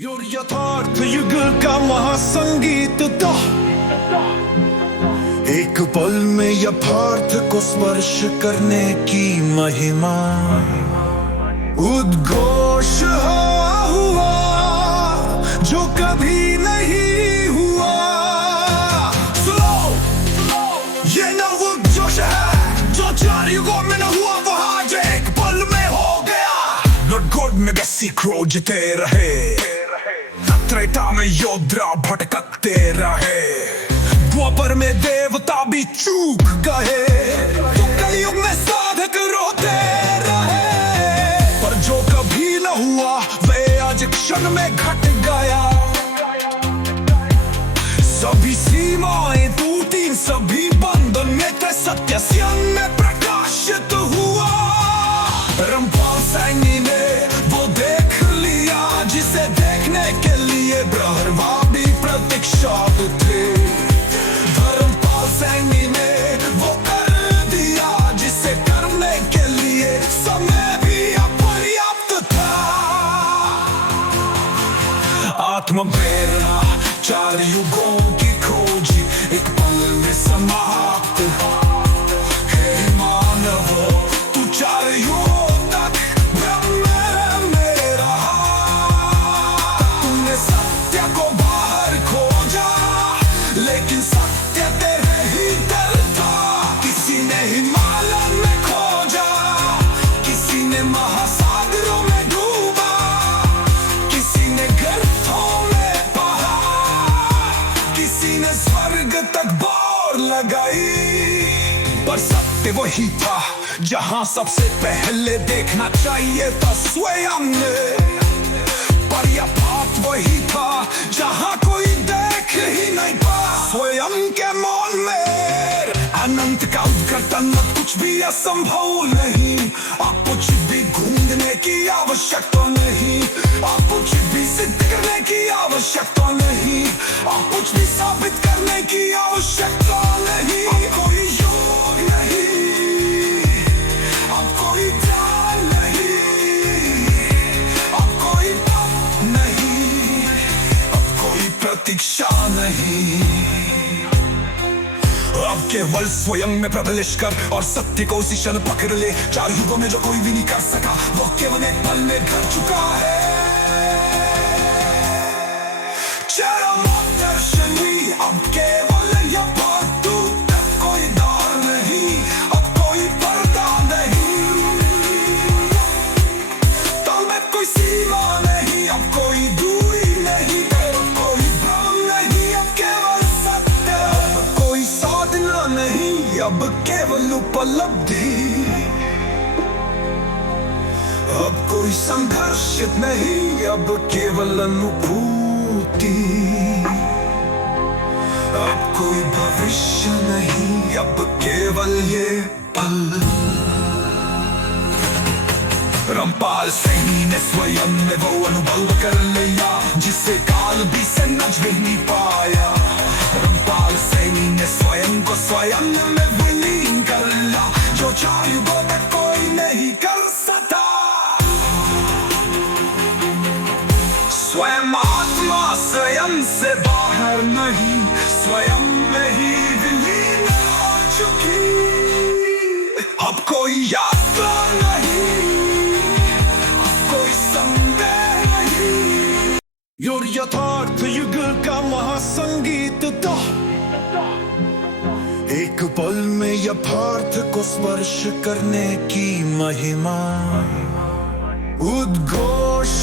Your यथार्थ युग का महासंगीत था। एक पल में यथार्थ को स्पर्श करने की महिमा उद्घोष हुआ जो कभी नहीं हुआ। स्लो ये नव जोश है जो 4 युगों में न हुआ वो आज एक पल में हो गया। लॉर्ड गॉड में गैसी खोजते रहे, त्रेता में योद्धा भटकते रहे, द्वापर में देवता भी चूक गए, तो कलयुग में साधक रोते रहे। पर जो कभी न हुआ वे आज क्षण में घट गया। सभी सीमाएं टूटी, सभी बंधन में थे, सत्य सियन में प्रकाशित हुआ। रामपाल सैनी ने वो देख लिया जिसे देखने के लिए ब्रह्मवादी प्रतीक्षारत थे। धर्मपाल सैनी ने वो कर दिया जिसे करने के लिए समय भी अपर्याप्त था। आत्म प्रेरणा 4 युगों की खोज एक पल में समाप्त। हे मानव तू 4 युगों लेकिन सत्य तेरे ही दर था। किसी ने हिमालय में खोजा, किसी ने महासागरों में डूबा, किसी ने गर्तों में पढ़ा, किसी ने स्वर्ग तक बार लगाई। पर सत्य वही था जहां सबसे पहले देखना चाहिए था स्वयं ने। पर यह बात वही था जहां कोई देख ही नहीं पा स्वयं के मौन में। अनंत का उद्घाटन कुछ भी असंभव नहीं। आप कुछ भी ढूंढने की आवश्यकता नहीं, आप कुछ भी सिद्ध करने की आवश्यकता नहीं, आप कुछ भी साबित करने की आवश्यकता नहीं। आप कोई योग नहीं, आप कोई ध्यान नहीं, आप कोई पाप नहीं, आप कोई प्रतीक्षा नहीं। अब केवल स्वयं में प्रवेश कर और सत्य को उसी क्षण पकड़ ले। 4 युगों में जो कोई भी नहीं कर सका वो केवल एक पल में कर चुका है। चरमोत्कर्षणी अब केवल यह बात तू, कोई दार नहीं, अब कोई पर्दा नहीं, तो में कोई सीमा नहीं, अब कोई दूरी नहीं, कोई भ्रम नहीं, अब केवल सत्य, कोई साधना नहीं, अब केवल उपलब्धि, अब कोई संघर्षित नहीं, अब केवल अनुभूति, अब कोई भविष्य नहीं, अब केवल ये पल। रामपाल सैनी ने स्वयं में वो अनुभव कर लिया जिसे काल भी समझ भी नहीं पाया। रामपाल सैनी ने स्वयं को स्वयं में विलीन कर लिया जो 4 युगों तक कोई नहीं कर सकता। स्वयं आत्मा स्वयं से बाहर नहीं, स्वयं में ही विलीन हो चुकी। अब कोई यात्रा नहीं, कोई संदेह नहीं। योर यथार्थ युग का महासंगीत था। एक पल में यथार्थ को स्पर्श करने की महिमा उद्घोष